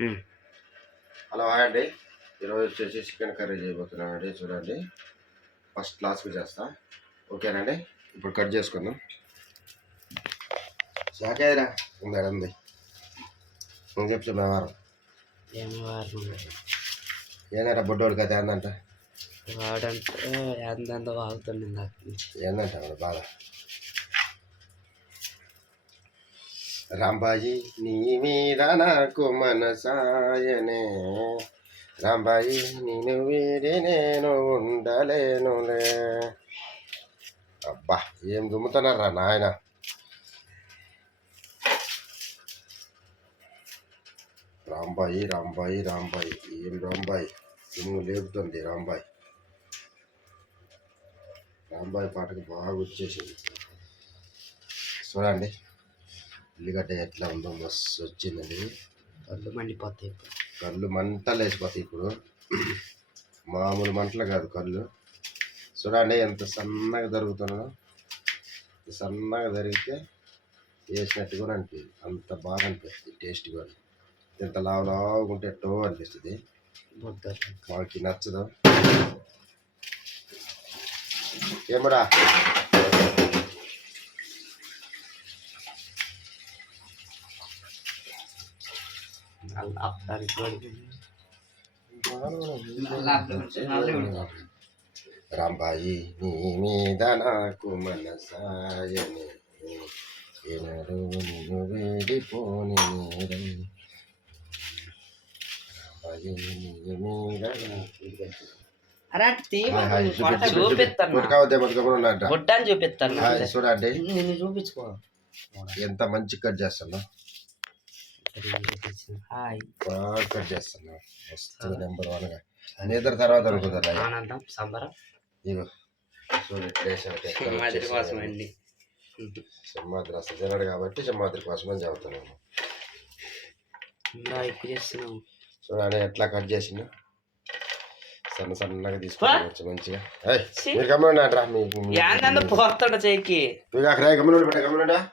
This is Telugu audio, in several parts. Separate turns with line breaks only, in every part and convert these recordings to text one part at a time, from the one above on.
హలో హాయ్ అండి. ఈరోజు వచ్చేసి చికెన్ కర్రీ చేయబోతున్నానండి. చూడండి. ఫస్ట్ క్లాస్కి చేస్తా. ఓకేనండి? ఇప్పుడు కట్ చేసుకుందాం. శాఖరా ఉంది ఉంది. నేను చెప్పు వ్యవహారం. ఏంటంట బొడ్డోడు కథ ఏందంట?
వాడంటే ఎంతంత వాగుతుంది నాకు.
ఏందంట బాధ? రాంబాయి నీ మీద నాకు మనసాయనే. రాంబాయి నేను వీడి నేను ఉండలేనులే. అబ్బా ఏం దుమ్ముతున్నారా నాయన? రాంబాయి రాంబాయి రాంబాయి ఏం రాంబాయి? దుమ్ము లేపుతుంది రాంబాయి. రాంబాయి పాటకు బాగా వచ్చేసింది చూడండి. ఉల్లిగడ్డ ఎట్లా ఉందో మస్తు వచ్చిందండి.
కళ్ళు మండిపోతాయి ఇప్పుడు.
కళ్ళు మంటలు వేసిపోతాయి ఇప్పుడు. మామూలు మంటలు కాదు కళ్ళు. చూడండి ఎంత సన్నగా జరుగుతున్నదో ఇంత సన్నగా జరిగితే వేసినట్టు కూడా అనిపిస్తుంది అంత బాగా అనిపిస్తుంది టేస్ట్ కూడా. ఇంత లావు లావుగా ఉంటే ఎట్టో అనిపిస్తుంది. మాకు నచ్చదు. ఏమరా? రాంబాయి నీ మీద నాకు మనసాయని. ఎనడు నిన్ను వేడిపోని. రాంబాయి నీ మీద.
చూపిస్తాను.
చూడండి ఎంత మంచి కట్ చేస్తున్నా
హాయ్.
బాగా కట్ చేస్తున్నా మస్తు నెంబర్ వన్గా. నిద్ర తర్వాత అనుకుందా
ఆనందం సంబరం.
ఇగో.
కోసం అండి.
సింహాద్రి అసలు తినడు కాబట్టి సింహాద్రి కోసమని చెబుతున్నాను.
ఇంకా ఎక్కువ చేస్తున్నావు.
చూడండి ఎట్లా కట్ చేసిన సన్న సన్నగా తీసుకోవచ్చు మంచిగా. మీరు గమనండి అంటారా
ఏందన్న పోతాడు చేయికి.
మీకు గమనండి గమనండా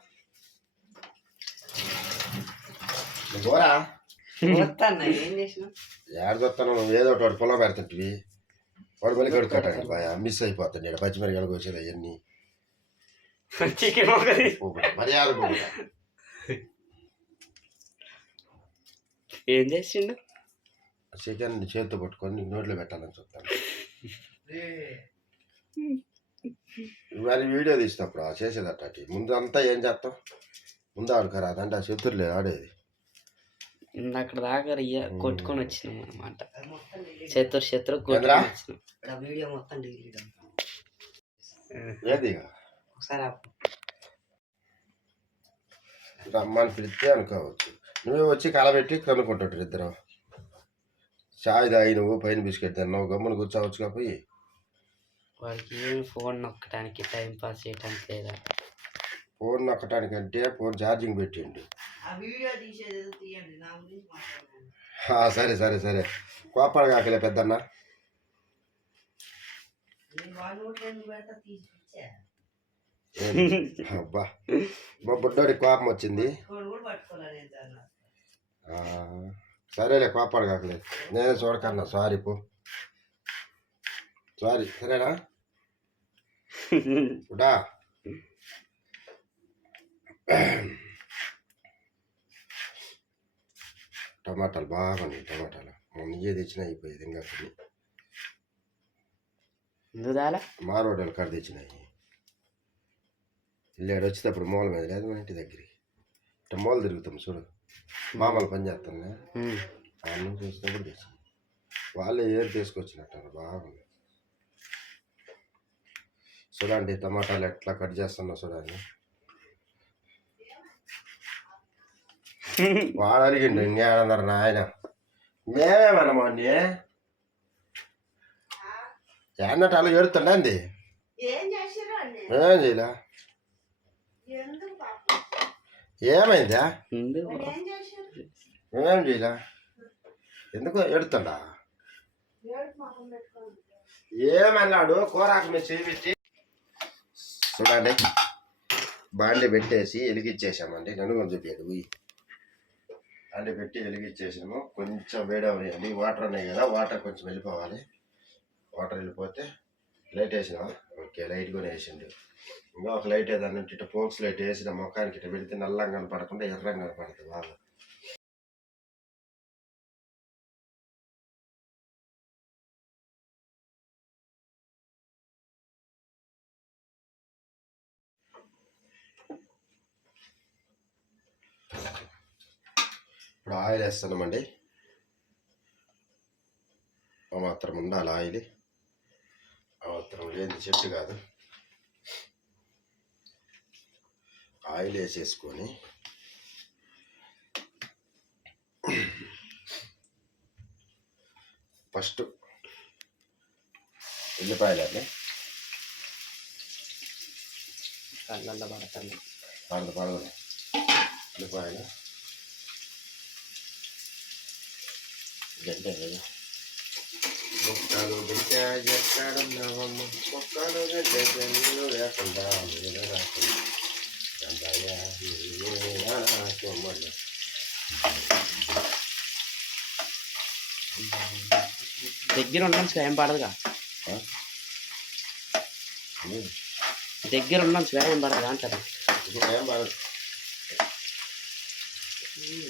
పోరా.
పోతాను ఏం చేసిన.
ఏడ చూస్తాను నువ్వు ఏదో ఒకటి వాడు పొలం పెడుతుంటివి వాడు మళ్ళీ కడుగు కట్టాడు బాయ్. మిస్ అయిపోతుంది ఇక్కడ పచ్చిమిరకాయలు కోసేది అవన్నీ. మర్యాద.
ఏం చేసిండు?
చికెన్ చేతితో పట్టుకొని నోట్లో పెట్టాలని చెప్తాను. మరి వీడియో తీసినప్పుడు ఆ చేసేదట అటు. ముందు అంతా ఏం చేస్తాం ముందు ఆడుకోరా అదంటే ఆ శత్రులే ఆడేది.
అక్కడ దాకా రియ కొట్టుకొని వచ్చినాం అనమాట శత్రు శత్రు
ఏంద్రా?
కొట్టుకొని వచ్చినాం. వీడియో మొత్తం డిలీట్? ఒకసారి
రమ్మని పిలిస్తే అనుకోవచ్చు. నువ్వే వచ్చి కలబెట్టి కనుక్కుంటుంటారు ఇద్దరు. చాయ్ తాగి నువ్వు పైన బిస్కెట్ తిన్నావు గమ్మున కూర్చోవచ్చు కాబట్టి
వాడికి ఏం ఫోన్ నొక్కడానికి టైం పాస్ చేయడానికి లేదా?
ఫోన్ నొక్కటానికంటే ఫోన్ ఛార్జింగ్ పెట్టిండు. సరే సరే సరే. కోపాడు కాకలే పెద్దన్న? అబ్బా. మా బుడ్డోడి కోపం వచ్చింది. ఆ, సరేలే కోపాడు కాకలే. నేనే చూడకన్నా సారీ పో. సారీ సరేనా? ఉడా టమాటాలు బాగున్నాయి టమాటాలు. మొన్న ఇయ్యే తెచ్చినా అయిపోయేది ఇంకా కొన్ని మారోడలు కడ తెచ్చినాయి ఇల్లాడు వచ్చేటప్పుడు మూల మీద లేదు మా ఇంటి దగ్గరికి. ఇట్ట మూల తిరుగుతాం చూడు. మామూలు పని చేస్తాను వాళ్ళు చూసినప్పుడు తెచ్చి వాళ్ళే ఏరు తీసుకొచ్చినట్టారు బాగుంది. చూడండి టమాటాలు ఎట్లా కట్ చేస్తున్నా చూడండి. వాడు అడిగిండు ఇంకేమన్నారు నాయన. మేమేమన్నమా అండి ఏంటంటే అలా ఏడుతుండ అండి
ఏం చేసిర్రు అండి?
ఏం చేయలే.
ఎందుకు పాపం?
ఏమైందా?
ఏం
చేయలే. ఎందుకు ఏడుతుండా ఏమన్నాడు? కూరాకు మీద చేపించి. చూడండి. బాండి పెట్టేసి ఎలిగిచ్చేసామండి నన్ను కొంచెం చూపాడు అన్ని పెట్టి వెలిగించేసాము. కొంచెం వేడి అవనివ్వండి వాటర్ ఉన్నాయి కదా వాటర్ కొంచెం వెళ్ళిపోవాలి. వాటర్ వెళ్ళిపోతే లైట్ వేసినా. ఓకే లైట్ కూడా వేసిండు. ఇంకా ఒక లైట్ ఏదన్నా ఉంటే ఇట్లా ఫోక్స్ లైట్ వేసిన ముఖానికి ఇట్లా పెడితే నల్లంగా కనపడకుండా ఎర్రంగా కనపడుతుంది బాగా. ఇప్పుడు ఆయిల్ వేస్తున్నామండి. మాత్రం ఉండాలి ఆయిల్? మాత్రం లేని చెట్టు కాదు. ఆయిల్ వేసేసుకొని ఫస్ట్ ఉల్లిపాయలండి
కళ్ళల్లో పడతాను
పడదు పడదు ఉల్లిపాయలు. గడ్డ కదా మొక్కలు బిడ్డ ఎక్కడున్నావమ్మ మొక్కలు గడ్డ నీళ్ళు లేకుండా రాకుండా మొన్న.
దగ్గర ఉండడం స్వయం పడదుగా. దగ్గర ఉండడం స్వయం పడదుగా అంటారు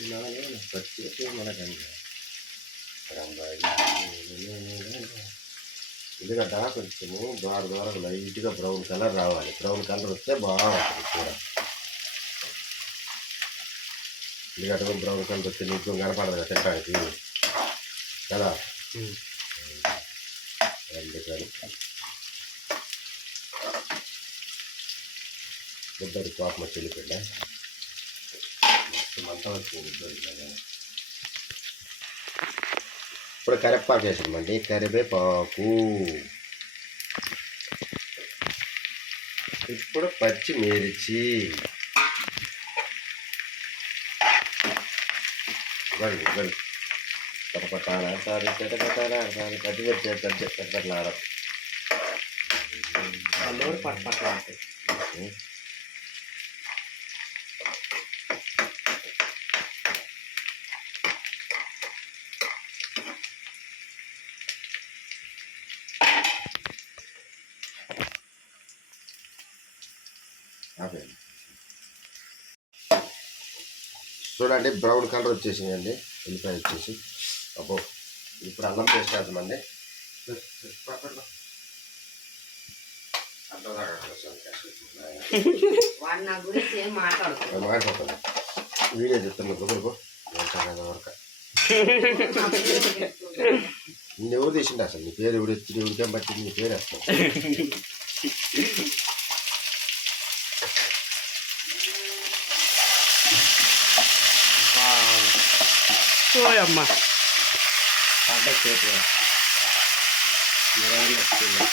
నానే పచ్చిమిర్చి మనకండి ఎందుకంటే కొంచెము ద్వారా ద్వారా లైట్గా బ్రౌన్ కలర్ రావాలి. బ్రౌన్ కలర్ వస్తే బాగుంటుంది కూర. ఎందుకంటే బ్రౌన్ కలర్ వస్తే నీకు కనపడదు కదా తినడానికి. కదా. అందుకని. ఇద్దరు వచ్చి వెళ్ళిపోయిందా మంట వచ్చింది ఇద్దరు కదా ఇప్పుడు కరివేపాకు వేసామండి కరివేపాకు. ఇప్పుడు పచ్చిమిర్చి. గడి గడి పటపటాల సారి పటపటాల సారి పచ్చిమిర్చి పెద్ద పెద్దలాడ
వాళ్ళు పట్టు
ఓకే. చూడండి బ్రౌన్ కలర్ వచ్చేసిందండి. ఉల్లిపాయ వచ్చేసి. అబ్బో ఇప్పుడు అల్లం పేస్ట్ వేద్దామండి.
మాట్లాడుతుంది
వీడియో చెప్తాను కుదురుకో వరకు ఎవరు తీసిండు అసలు? నీ పేరు ఎవడు ఎత్తి ఎవరికేం పట్టింది? నీ పేరు వేస్తాను
వస్తుంది.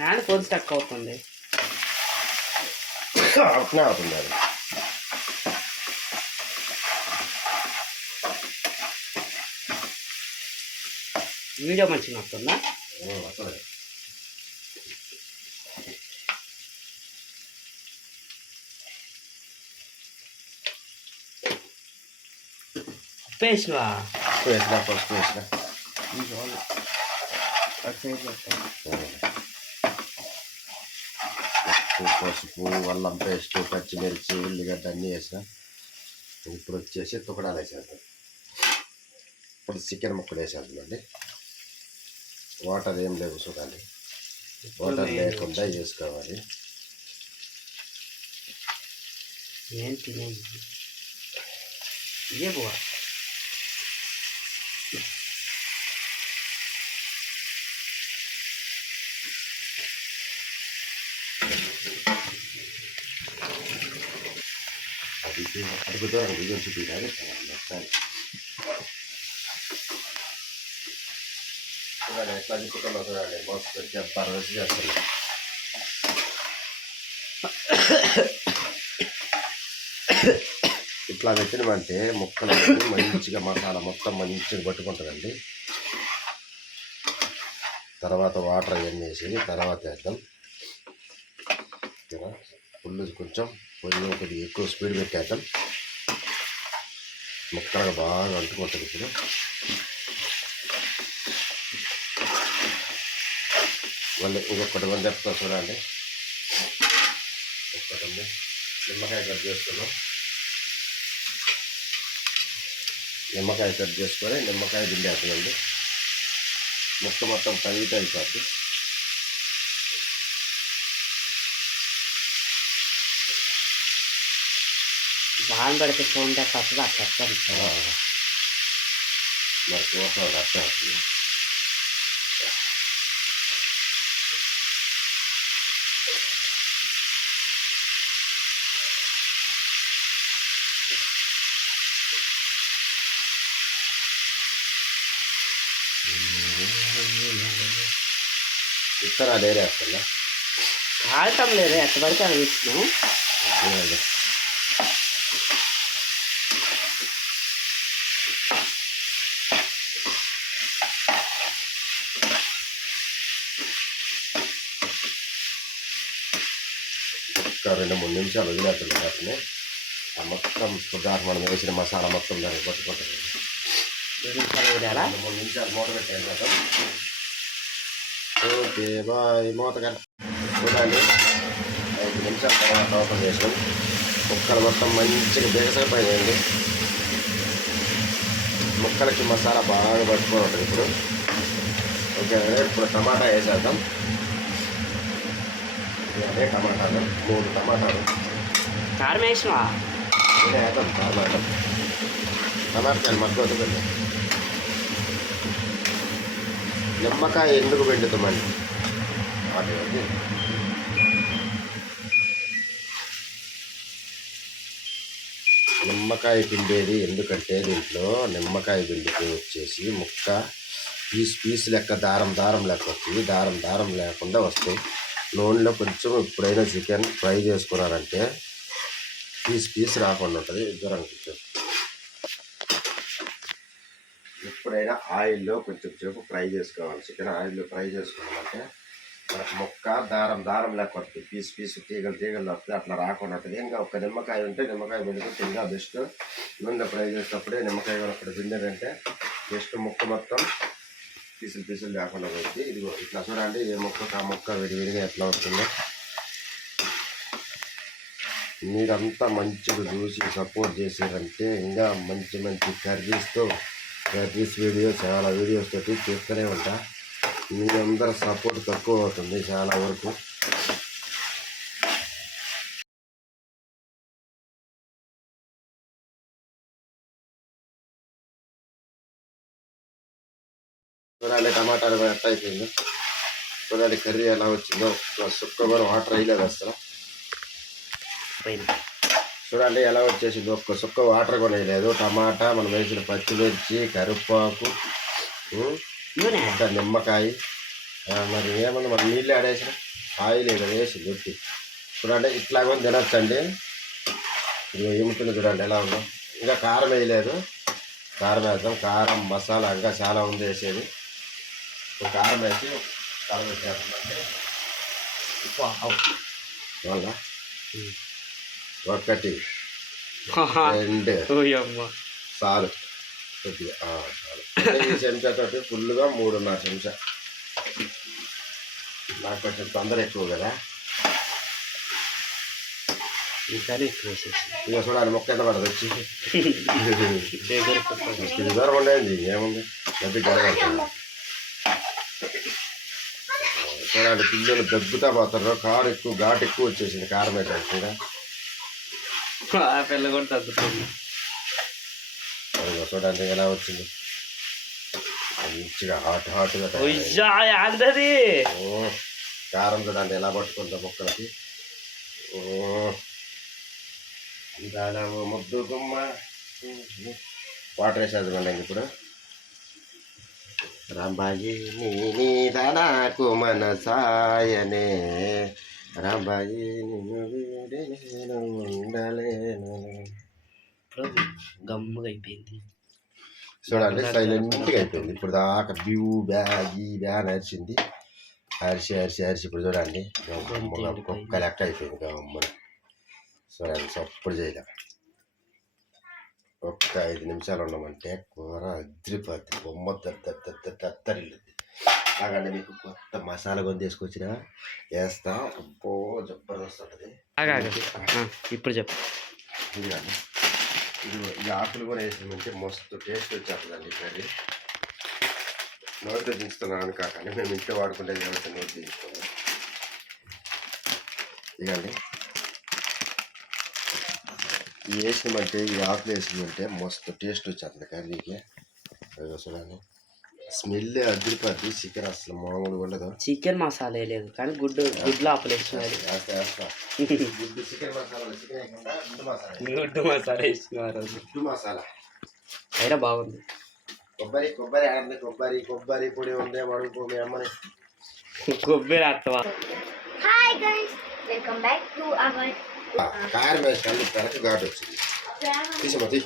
హ్యాండ్ ఫోన్ స్టక్ అవుతుంది.
అట్లా అవుతుంది అది
వీడియో మంచిగా వస్తుందా
ఉం, వస్తుంది
పేస్ట్వా
పసుపు వేసిన పసుపు వేసిన ఉప్పు పసుపు అల్లం పేస్ట్ పచ్చిమిర్చి ఉల్లిగడ్డ అన్నీ వేసిన ఇప్పుడు వచ్చేసి తుకడాలు వేసేద్దాం. ఇప్పుడు చికెన్ ముక్కలు వేసేద్దామండి. వాటర్ ఏం లేవు చూడండి. వాటర్ లేకుండా వేసుకోవాలి
ఏం తినేది ఇదే బువ్వ
అద్భుతంగా బియ్యం చూపించాలి. ఒకసారి చూడండి ఎట్లా తిప్పుతున్నాం చూడండి ఇట్లా పెట్టినమంటే మొక్కలు మంచిగా మసాలా మొత్తం మంచిగా పట్టుకుంటుందండి. తర్వాత వాటర్ అవన్నీ వేసి తర్వాత వేద్దాం. ఓకేనా? ఫుల్ కొంచెం కొద్దిగా కొద్దిగా ఎక్కువ స్పీడ్ పెట్టేద్దాం. ముక్కలుగా బాగా అంటుకుంటుంది ఇప్పుడు. మళ్ళీ ఇంకొకటి మంది చెప్తా చూడండి. ఒక్కటి ఉంది నిమ్మకాయ కట్ చేసుకున్నాం నిమ్మకాయ కట్ చేసుకొని నిమ్మకాయ పిండేస్తుందండి ముక్క మొత్తం తగ్గితే అయిపోద్ది.
వాన పడితే ఫోన్ తప్పదు అట్లా వస్తుంది.
ఆ. మరి కోసం అర్థం అవుతుంది విత్తనాలు ఏరేస్తున్నా
కాలుతాం లేదు ఎట్ట పడితే
రెండు మూడు నిమిషాలు వదిలేస్తున్నాం వాటిని. ఆ మొత్తం సుధార్ మనం వేసిన మసాలా మొత్తం దానికి పట్టుకుంటుంది
రెండు నిమిషాలు వదిలేలా
రెండు మూడు నిమిషాలు మూత పెట్టాను ఓకే బాయ్ మూత చూడండి. ఐదు నిమిషాల తర్వాత ఓపెన్ చేసాం ముక్కలు మొత్తం మంచిగా బిగసైపోయాయండి ముక్కలకి మసాలా బాగా పట్టుకొని ఉంటుంది ఇప్పుడు. ఓకే ఇప్పుడు టమాటా వేసేద్దాం. అదే టమాటాలు మూడు టమాటాలు
కారం వేసినవా
ఇదే వేద్దాం టమాటా టమాటాలు వద్దుకండి నిమ్మకాయ ఎందుకు పిండుతామండి? అది అది నిమ్మకాయ పిండేది ఎందుకంటే దీంట్లో నిమ్మకాయ పిండికి వచ్చేసి ముక్క పీస్ పీస్ లెక్క దారం దారం లెక్క వచ్చి దారం దారం లేకుండా వస్తాయి. నూనెలో కొంచెం ఎప్పుడైనా చికెన్ ఫ్రై చేసుకున్నారంటే పీస్ పీస్ రాకుండా ఉంటుంది. దూరం ఎప్పుడైనా ఆయిల్లో కొంచెం సేపు ఫ్రై చేసుకోవాలి. చికెన్ ఆయిల్లో ఫ్రై చేసుకున్నామంటే మనకు ముక్క దారం దారం లెక్క పీస్ పీస్ తీగలు తీగలు వస్తుంది. అట్లా రాకుండా ఉంటుంది. ఇంకా ఒక నిమ్మకాయ ఉంటే నిమ్మకాయ పిండితే ఇంకా బెస్ట్. నూనెలో ఫ్రై చేసినప్పుడే నిమ్మకాయ అక్కడ పిండారంటే జస్ట్ ముక్క మొత్తం పీసులు పీసులు లేకుండా వచ్చి ఇది ఇట్లా చూడండి ఏ మొక్క ఆ మొక్క విడివిడిగా ఎట్లా వస్తుందో మీరంతా మంచిగా చూసి సపోర్ట్ చేసారంటే ఇంకా మంచి మంచి కర్రీస్తో కర్రీస్ వీడియో చాలా వీడియోస్ తోటి చేస్తూనే ఉంటా. మీ సపోర్ట్ తక్కువ అవుతుంది చాలా వరకు. చూడాలి టమాటాలు ఎట్ట అయిపోయిందో. చూడాలి కర్రీ ఎలా వచ్చిందో. సుక్క కూడా వాటర్ వేయలేదు అసలు చూడండి ఎలా వచ్చేసింది. ఒక్క సుక్క వాటర్ కూడా వేయలేదు. టమాటా మనం వేసిన పచ్చిమిర్చి కరివేపాకు ఇంకా నిమ్మకాయ. మరి ఏమన్నా మనం నీళ్ళు ఆడేసిన ఆయిల్ ఇక్కడ వేసింది ఉత్తి చూడండి ఇట్లా కూడా తినొచ్చండి. ఇది ఏముంటుంది చూడండి ఎలా ఉందో. ఇంకా కారం వేయలేదు. కారం వేద్దాం. కారం మసాలా ఇంకా చాలా ఉంది వేసేది. కారం వేసి కారం వేసేస్తామంటే వల్ల ఒకటి రెండు. చాలు. కొద్దిగా చాలు. ఈ చెంచాతోటి ఫుల్గా మూడున్నర చెంచా. నాకు కొంచెం తొందర ఎక్కువ కదా.
ఈసారి ఎక్కువ
ఇక చూడాలి మొక్క ఎంత పడదు వచ్చి. దూరం ఉండేది ఏముంది? పెద్ద గడపడుతుంది చూడండి పిల్లలు దగ్గుతా పోతారు కారు ఎక్కువ ఘాటు ఎక్కువ వచ్చేసింది కారం
ఆ పిల్ల కూడా తగ్గుతుంది
చూడండి ఎలా వచ్చింది. మంచిగా హాట్ హాట్గా ఓ, కారం చూడండి ఎలా పట్టుకుంటా ముక్కలకి. దాని ముద్దు గుమ్మ. వాటర్ వేసేది మళ్ళీ ఇప్పుడు. రాంబాయి నీ నీడ నాకు మన సాయనే రాంబాయి నిన్ను వీడి నేను ఉండలేను
ఎప్పుడో గమ్ముగా అయిపోయింది
చూడండి సైలెంట్గా అయిపోయింది ఇప్పుడు దాకా బ్యూ బ్యాగ్ ఈ బ్యాగ్ అరిచింది అరిచి అరిచి అరిచి ఇప్పుడు చూడండి గమ్ముగా కుక్క లెక్క అయిపోయింది గమ్మున చూడండి చప్పుడు చేయలే ఒక్క ఐదు నిమిషాలు ఉండమంటే కూర అదిరిపోద్ది. బొమ్మ తత్తరిల్లుద్ది అలాగండి మీకు కొత్త మసాలా కొని తీసుకొచ్చిన వేస్తా. అబ్బో జబర్దస్త్ ఉంటుంది.
ఇప్పుడు చెప్పు.
ఇదిగోండి. ఇది ఈ ఆకులు కూడా వేసినామంటే మస్తు టేస్ట్ వచ్చేస్తుందండి కర్రీ. నోటితో దించుతున్నాను కాకండి మేము ఇంట్లో వాడుకుంటే కాబట్టి నోటి దించుకోండి ఇదండి వేసినామంటే ఈ ఆకులు వేసినామంటే మస్తు టేస్ట్ వచ్చేస్తుంది కర్రీకి చూడండి స్మెల్ అదిరిపోద్ది చికెన్ అసలు మామూలుగా ఉండదు.
చికెన్ మసాలా లేదు కానీ గుడ్డు గుడ్లు
వేస్తా గుడ్డు చికెన్ మసాలా చికెన్ గుడ్డు మసాలా
గుడ్డు మసాలా
గుడ్డు మసాలా
అయినా బాగుంది.
కొబ్బరి కొబ్బరి ఆడింది కొబ్బరి కొబ్బరి పొడి ఉంది అడుగుకో మీ అమ్మని.
కొబ్బరి అత్తవా?
Guys, welcome back to our
ఆ, కారం వేసి కళ్ళు ఘాటు వచ్చింది. తీసమ్మా తీ.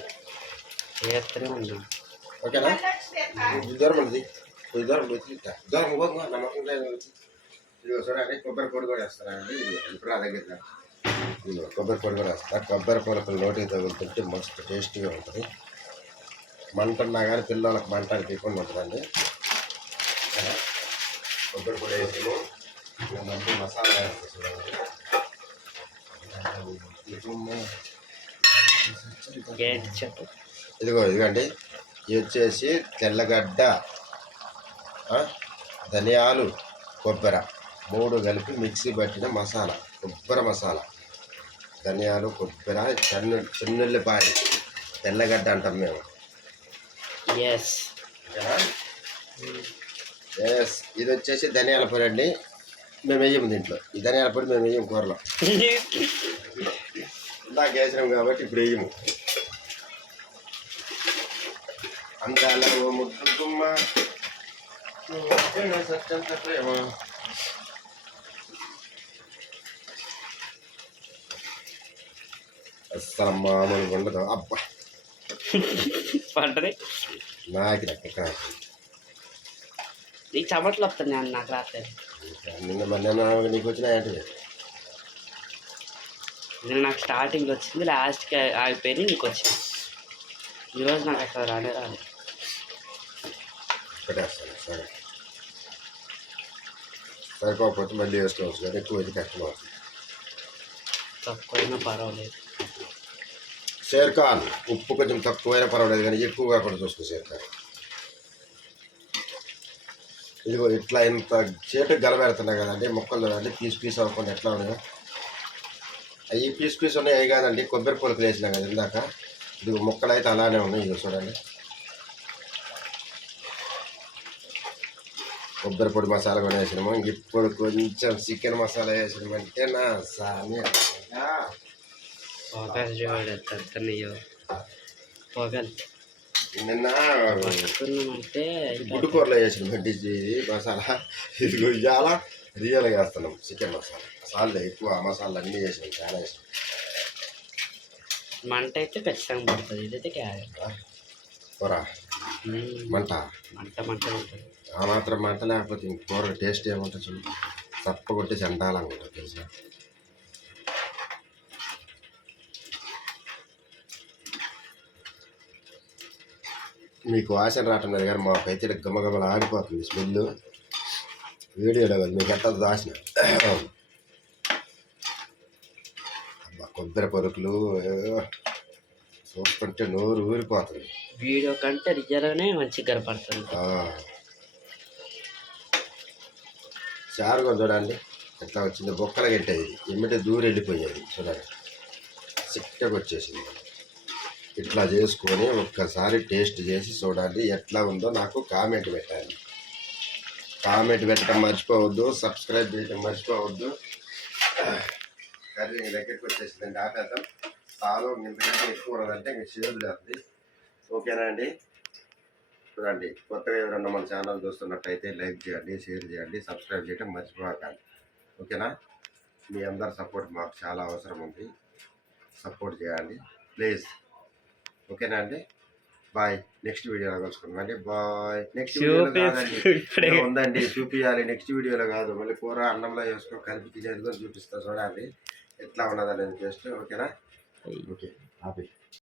ఓకేనా? దూరం ఉంది కొద్ది దూరం దూరం పోగా నమ్మకం చూడండి కొబ్బరి పొడి కూడా వేస్తానండి ఇది ఇప్పుడు నా దగ్గర కొబ్బరి పొడి కూడా వేస్తా. కొబ్బరి పొలకలు నోటికి తగులుతుంటే మస్తు టేస్టీగా ఉంటుంది. మంట ఉన్నా కానీ పిల్లలకు మంట అనిపించకుండా ఉంటుందండి? కొబ్బరి పొడి మంచి మసాలా చూడండి. ఇదిగో ఇదిగోండి. ఇది వచ్చేసి తెల్లగడ్డ ధనియాలు కొబ్బరి. మూడు కలిపి మిక్సీ పట్టిన మసాలా కొబ్బరి మసాలా. ధనియాలు కొబ్బరి చెన్ను చెన్నుల్లిపాయ. తెల్లగడ్డ అంటాం మేము.
ఎస్
ఎస్ ఇది వచ్చేసి ధనియాల పొడి అండి. మేము వేయము దీంట్లో. ఈ ధనియాల పొడి మేము వేయము కూరలో. ఇందాక వేసినాం కాబట్టి ఇప్పుడు వేయము. అందాల ఓ ముద్దు గుమ్మ. సత్యంత ప్రేమ అస్సలు ఉండదు అబ్బా.
పంటది
నాకు రక్క
నీకు చమట్లు వస్తుంది అన్న నాకు రాత్రి.
నిన్న మధ్యాహ్నం నీకు వచ్చినాయంటే
నిన్న నాకు స్టార్టింగ్ వచ్చింది లాస్ట్కి ఆగిపోయింది నీకు వచ్చింది. ఈరోజు నాకు అసలు రానే రాదు
పెట్టేస్తాను సరే. సరిపోకపోతే మళ్ళీ వేసుకోవచ్చు కానీ ఎక్కువ అయితే కష్టం అవుతుంది
తక్కువైనా పర్వాలేదు.
షేర్ ఖాన్ ఉప్పు కొంచెం తక్కువైనా పర్వాలేదు కానీ ఎక్కువగా కూడా చూసుకో షేర్ ఖాన్ ఇదిగో ఇట్లా ఇంత చేటు గలబెడుతున్నాయి కదండి మొక్కలు చూడండి పీస్ పీస్ అవ్వకుండా ఎట్లా ఉన్నాయో? అవి పీస్ పీస్ ఉన్నాయి అవి కాదండి. కొబ్బరి పొలుకులు వేసినా కదా ఇందాక. ఇదిగో మొక్కలు అయితే అలానే ఉన్నాయి ఇదిగో చూడండి. కొబ్బరి పొడి మసాలా కూడా వేసినాము. ఇప్పుడు కొంచెం చికెన్ మసాలా వేసినామంటే నా సామి నిన్న గుడ్డు కూరలో వేసిన వడ్డించి మసాలా. ఇదిగో ఇవాళ రియల్గా వేస్తున్నాం చికెన్ మసాలా. మసాలా ఎక్కువ మసాలా అన్నీ వేసినాం చాలా ఇష్టం.
మంట అయితే ఖచ్చితంగా పడుతుంది ఇదైతే క్యారెట్.
కూర మంట.
మంట మంట ఉంటుంది
ఆ మాత్రం మంట లేకపోతే ఇంక కూర టేస్ట్ ఏముంటుంది చూడు. తప్పకొట్టి చండాలంగా ఉంటుంది తెలుసా? మీకు వాసన రావటం లేదు కానీ మాకైతే గమగమలు ఆడిపోతుంది స్మెల్ వీడియోలో మీకు ఎట్లా దాచిన పరుకులు ఏదో చూస్తుంటే నోరు ఊరిపోతుంది.
వీడియో కంటే రియల్గానే మంచిగా కనపడుతుంది
ఆ. చారుగా చూడండి ఎట్లా వచ్చింది బొక్కలు గట్టేది ఎమ్మటే దూరం వెళ్ళిపోయేది చూడండి. చిక్కగా వచ్చేసింది. ఇట్లా చేసుకొని ఒక్కసారి టేస్ట్ చేసి చూడండి ఎట్లా ఉందో నాకు కామెంట్ పెట్టాలి కామెంట్ పెట్టడం మర్చిపోవద్దు సబ్స్క్రైబ్ చేయడం మర్చిపోవద్దు. కర్రీ దగ్గరికి వచ్చేసిందండి ఆపేద్దాం పాలు ఇంతకంటే ఎక్కువ ఉన్నదంటే ఇంక చేదులు వేస్తుంది ఓకేనా అండి? చూడండి కొత్తగా ఎవరన్నా మన ఛానల్ చూస్తున్నట్టయితే లైక్ చేయండి షేర్ చేయండి సబ్స్క్రైబ్ చేయడం మర్చిపోకండి. ఓకేనా? మీ అందరి సపోర్ట్ మాకు చాలా అవసరం ఉంది. సపోర్ట్ చేయండి ప్లీజ్. ఓకేనా అండి? బాయ్. నెక్స్ట్ వీడియోలో కలుసుకుందాం అండి. బాయ్. నెక్స్ట్ వీడియోలో కాదండి. ఉందండి చూపించాలి నెక్స్ట్ వీడియోలో కాదు. మళ్ళీ కూర అన్నంలో వేసుకొని కలిపి తినేది కూడా చూపిస్తా చూడండి. ఎట్లా ఉన్నది అనేది జస్ట్ ఓకేనా? ఓకే ఆపి